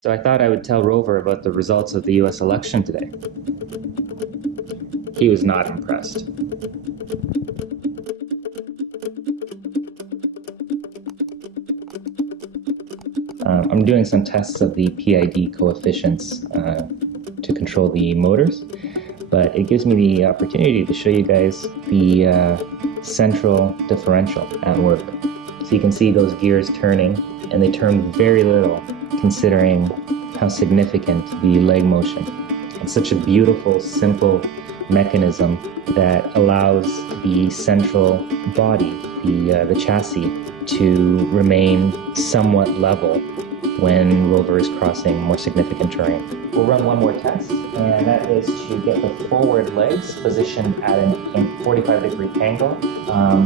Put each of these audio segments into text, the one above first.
So I thought I would tell ROVer about the results of the US election today. He was not impressed. I'm doing some tests of the PID coefficients to control the motors, but it gives me the opportunity to show you guys the central differential at work. So you can see those gears turning, and they turn very little considering how significant the leg motion. It's such a beautiful, simple mechanism that allows the central body, the chassis, to remain somewhat level when ROVer is crossing more significant terrain. We'll run one more test, and that is to get the forward legs positioned at a 45-degree angle,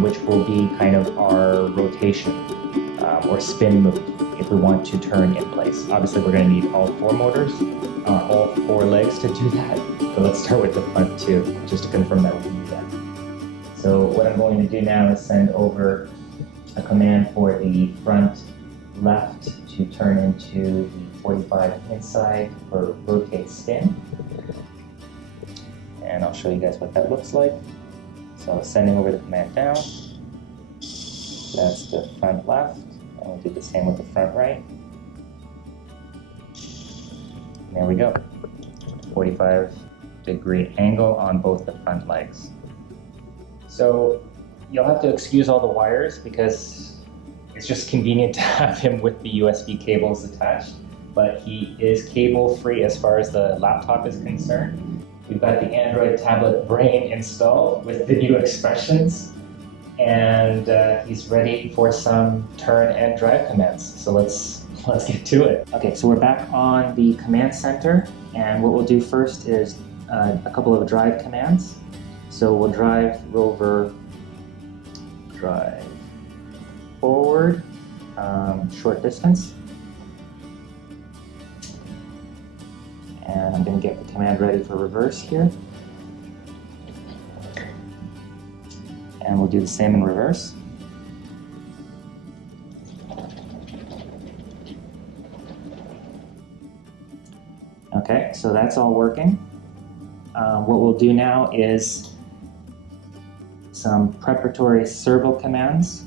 which will be kind of our rotation or spin move if we want to turn in place. Obviously, we're going to need all four motors, all four legs to do that. But let's start with the front two, just to confirm that we can do that. So what I'm going to do now is send over a command for the front left to turn into the 45 inside for rotate spin. And I'll show you guys what that looks like. So sending over the command down. That's the front left. And we'll do the same with the front right. And there we go. 45-degree angle on both the front legs. So you'll have to excuse all the wires because it's just convenient to have him with the USB cables attached, but he is cable free as far as the laptop is concerned. We've got the Android tablet brain installed with video expressions, and he's ready for some turn and drive commands. So let's get to it. Okay, so we're back on the command center, and what we'll do first is a couple of drive commands. So we'll drive ROVer, drive forward, short distance. And I'm going to get the command ready for reverse here. And we'll do the same in reverse. Okay, so that's all working. What we'll do now is some preparatory servo commands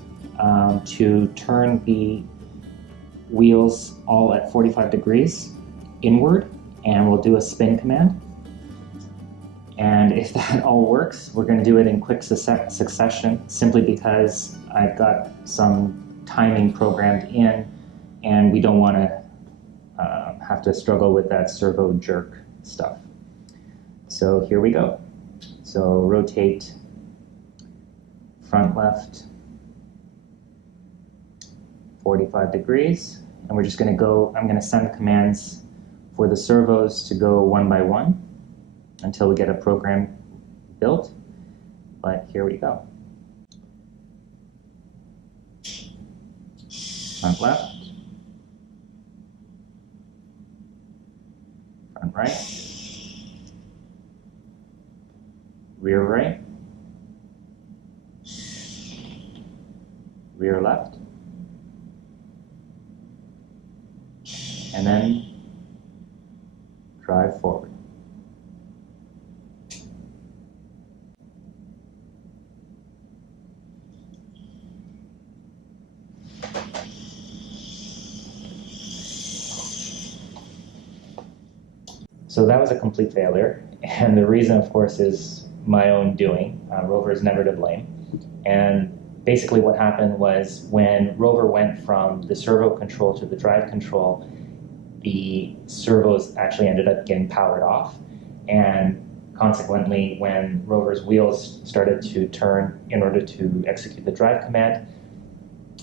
to turn the wheels all at 45 degrees inward, and we'll do a spin command. And if that all works, we're going to do it in quick succession, simply because I've got some timing programmed in, and we don't want to have to struggle with that servo jerk stuff. So here we go. So rotate front left 45 degrees, and we're just going to go, I'm going to send commands for the servos to go one by one until we get a program built, but here we go. Front left, front right, rear right, rear left, and then drive forward. So that was a complete failure, and the reason, of course, is my own doing. ROVer is never to blame. And basically what happened was when ROVer went from the servo control to the drive control, the servos actually ended up getting powered off, and consequently when ROVer's wheels started to turn in order to execute the drive command,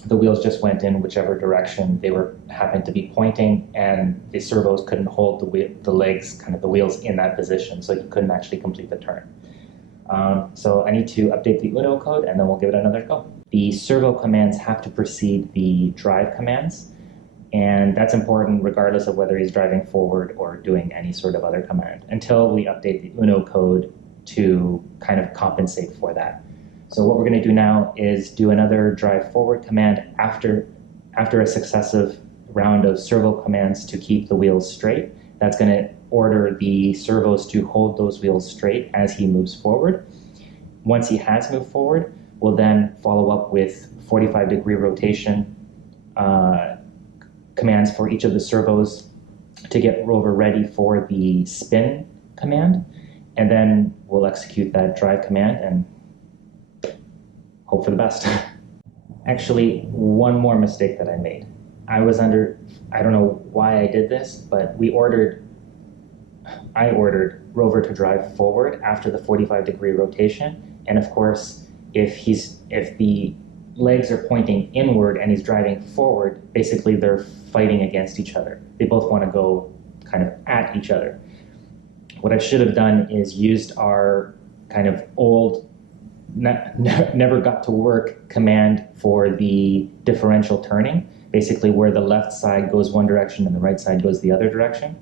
the wheels just went in whichever direction they happened to be pointing, and the servos couldn't hold the legs, kind of the wheels in that position, so you couldn't actually complete the turn. So I need to update the Uno code, and then we'll give it another go. The servo commands have to precede the drive commands, and that's important regardless of whether he's driving forward or doing any sort of other command, until we update the Uno code to kind of compensate for that. So what we're going to do now is do another drive forward command after a successive round of servo commands to keep the wheels straight. That's going to order the servos to hold those wheels straight as he moves forward. Once he has moved forward, we'll then follow up with 45-degree rotation commands for each of the servos to get ROVer ready for the spin command. And then we'll execute that drive command and hope for the best. Actually, one more mistake that I made. I don't know why I did this, but I ordered ROVer to drive forward after the 45-degree rotation. And of course, if the legs are pointing inward and he's driving forward, basically they're fighting against each other. They both want to go kind of at each other. What I should have done is used our kind of old never got to work command for the differential turning, basically where the left side goes one direction and the right side goes the other direction.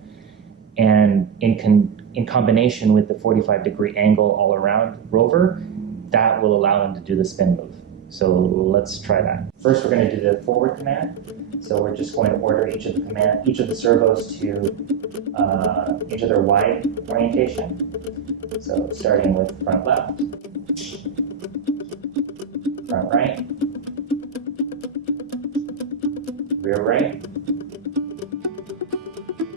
And in combination with the 45-degree angle all around ROVer, that will allow him to do the spin move. So let's try that. First, we're going to do the forward command. So we're just going to order each of the servos to each of their Y orientation. So starting with front left, front right, rear right,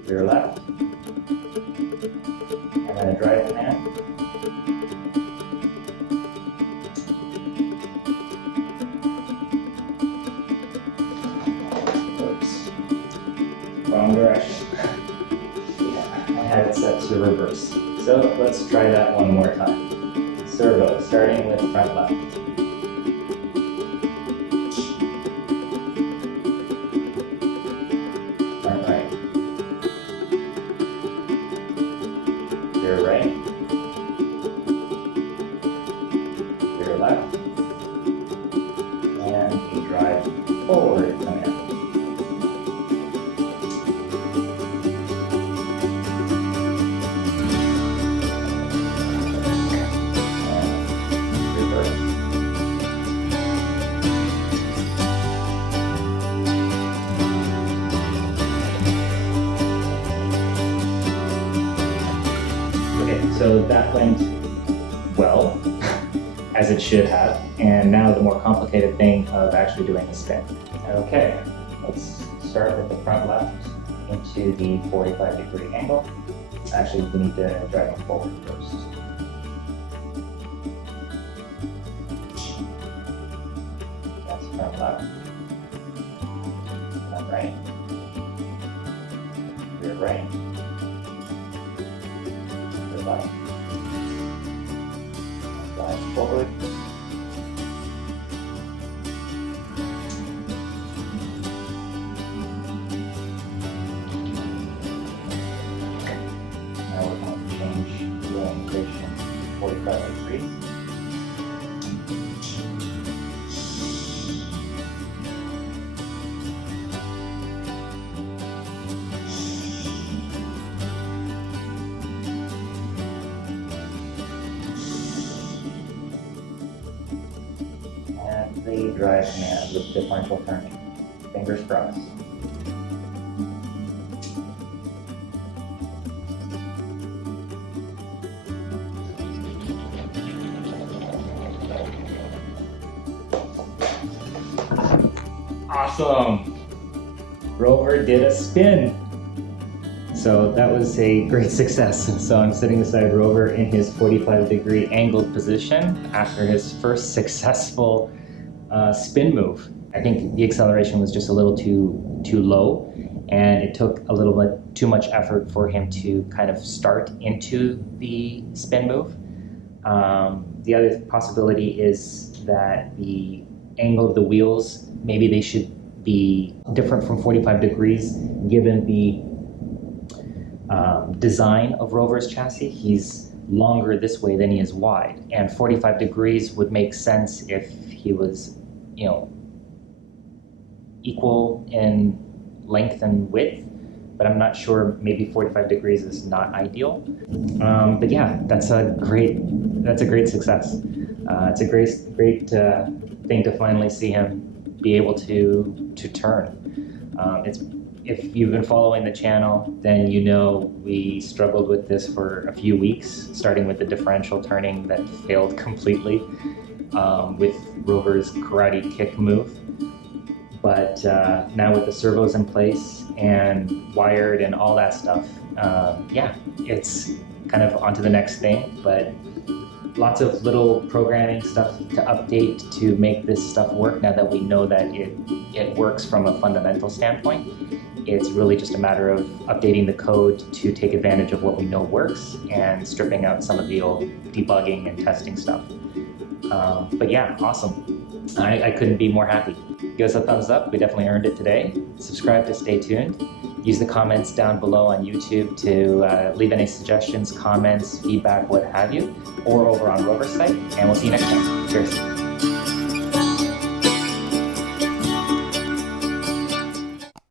rear left, and then a drive command. Wrong direction. Yeah, I had it set to reverse. So let's try that one more time. Servo, starting with front left. Front right. Rear right. Rear left. And a drive forward command. So that went well, as it should have, and now the more complicated thing of actually doing the spin. Okay, let's start with the front left into the 45-degree angle. Actually, we need to drive it forward first. That's front left, front right, rear right, left, drive forward, now we're going to change the orientation to 45 degrees. The drive command with differential turning. Fingers crossed. Awesome! ROVer did a spin! So that was a great success. So I'm sitting beside ROVer in his 45-degree angled position after his first successful spin move. I think the acceleration was just a little too low, and it took a little bit too much effort for him to kind of start into the spin move. The other possibility is that the angle of the wheels, maybe they should be different from 45 degrees given the design of ROVer's chassis. He's longer this way than he is wide, and 45 degrees would make sense if he was, you know, equal in length and width, but I'm not sure, maybe 45 degrees is not ideal. But yeah, that's a great success. It's a great thing to finally see him be able to turn. It's if you've been following the channel, then you know we struggled with this for a few weeks, starting with the differential turning that failed completely with ROVer's karate kick move. But now with the servos in place and wired and all that stuff, yeah, it's kind of onto the next thing, but lots of little programming stuff to update to make this stuff work now that we know that it works from a fundamental standpoint. It's really just a matter of updating the code to take advantage of what we know works and stripping out some of the old debugging and testing stuff. But yeah, awesome. I couldn't be more happy. Give us a thumbs up, we definitely earned it today. Subscribe to stay tuned. Use the comments down below on YouTube to leave any suggestions, comments, feedback, what have you, or over on ROVer's site, and we'll see you next time. Cheers.